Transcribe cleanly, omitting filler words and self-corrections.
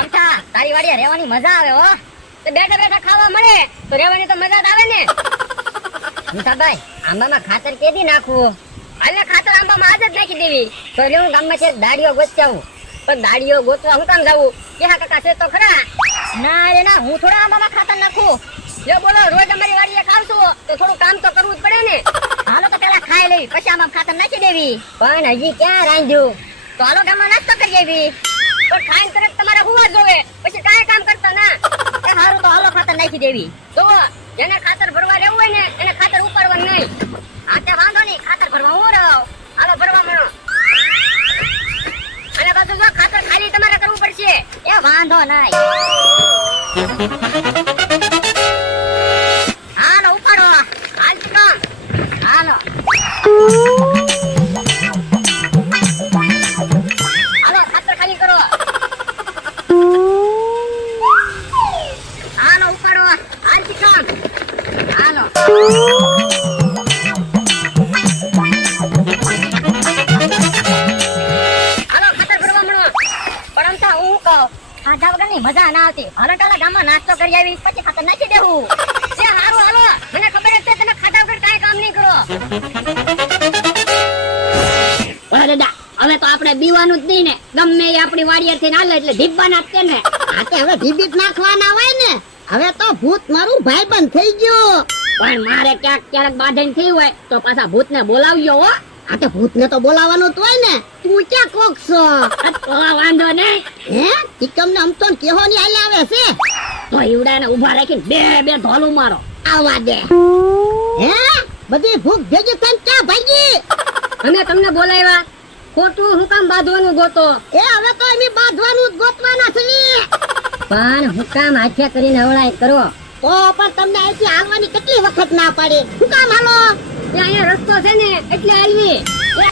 અમથા તારી વાડીએ રહેવાની મજા આવે હો. તો બેઠા બેઠા ખાવા મળે તો રહેવાની તો મજા જ આવે ને. મુસાભાઈ આંબામાં ખાતર કેદી નાખવું? હાલને ખાતર આંબામાં આજ જ નાખી દેવી. તો હું ગામમાં છે દાડીઓ ગોચાવું. પણ દાડીઓ ગોતવા હું કામ જાવું? કેહા કાકા છે તો ખરા. ના રે ના, હું થોડા આંબામાં ખાતર નાખું. જો બોલો રોજ અમારી વાડીએ ખાવશો તો થોડું કામ તો કરવું જ પડે ને. હાલો તો પેલા ખાઈ લેવી પછી આંબામાં ખાતર નાખી દેવી. પણ હજી ક્યાં રાંધ્યું? તો હાલો ગામમાં નાસ્તો કરી આવી. પણ ખાઈને તરત તમારે હુવા જોવે પછી કાંઈ કામ કરતા ના. એ હારું તો હાલો ખાતર નાખી દેવી. જો જેને ખાતર ભરવા લેવું હોય ને એને ખાતર ઉપાડવાનું નહીં. આ તે વાંધો નહીં, ખાતર ભરવા હું રહો. હાલો ભરવા મળો. અને પાછું જો ખાતર ખાલી તમારે કરવું પડશે. એ વાંધો નહીં. હાલો ઉપાડો. હાલ કામ. હાલો હાલો ખાતર ખાલી કરો. હાલો ઉપાડો. હાલ કામ. હાલો ખાધા વગરની મજા ના આવતી. હાલો ટાલા ગામમાં નાસ્તો કરી આવી પછી ખાતર નાખી દેવું. એ હારું હાલો, મને ખબર જ છે તમે ખાધા વગર કાંઈ કામ નહીં કરો. ઓય દાદા, હવે તો આપણે બીવાનું જ નહીં ને. ગમે એ આપણી વાડીએથી નાલે એટલે ઢીબવાના જ છે ને. આ તે હવે ઢીબીત નાખવાના હોય ને. હવે તો ભૂત મારું ભાઈબંધ થઈ ગયું. પણ મારે ક્યારેક બાંધીને થયું હોય તો પાછા ભૂતને બોલાવ્યો હો. આ તે ભૂતને તો બોલાવવાનું જ હોય ને. તું ક્યાં કોક છો? તો વાંધો નહીં. હે ટીકમને આમ તો કેહો ની હાલે આવે છે. તો ઈવડાને ઊભા રાખીને બે ધોલું મારો. આવા દે. હે બધી ભૂખ ભેગી થઈને ક્યાં ભાગી? અમે તમને બોલાવ્યા, ખોટું હું કામ બાંધવાનું ગોતો? એ હવે તો અમે બાંધવાનું જ ગોતવાના છે. પણ હું કામ હાથે કરીને હવળાય કરો. તો પણ તમને અહીંથી આવવાની કેટલી વખત ના પાડી? શું કામ હાલો? અહીંયા રસ્તો છે ને એટલે આવી.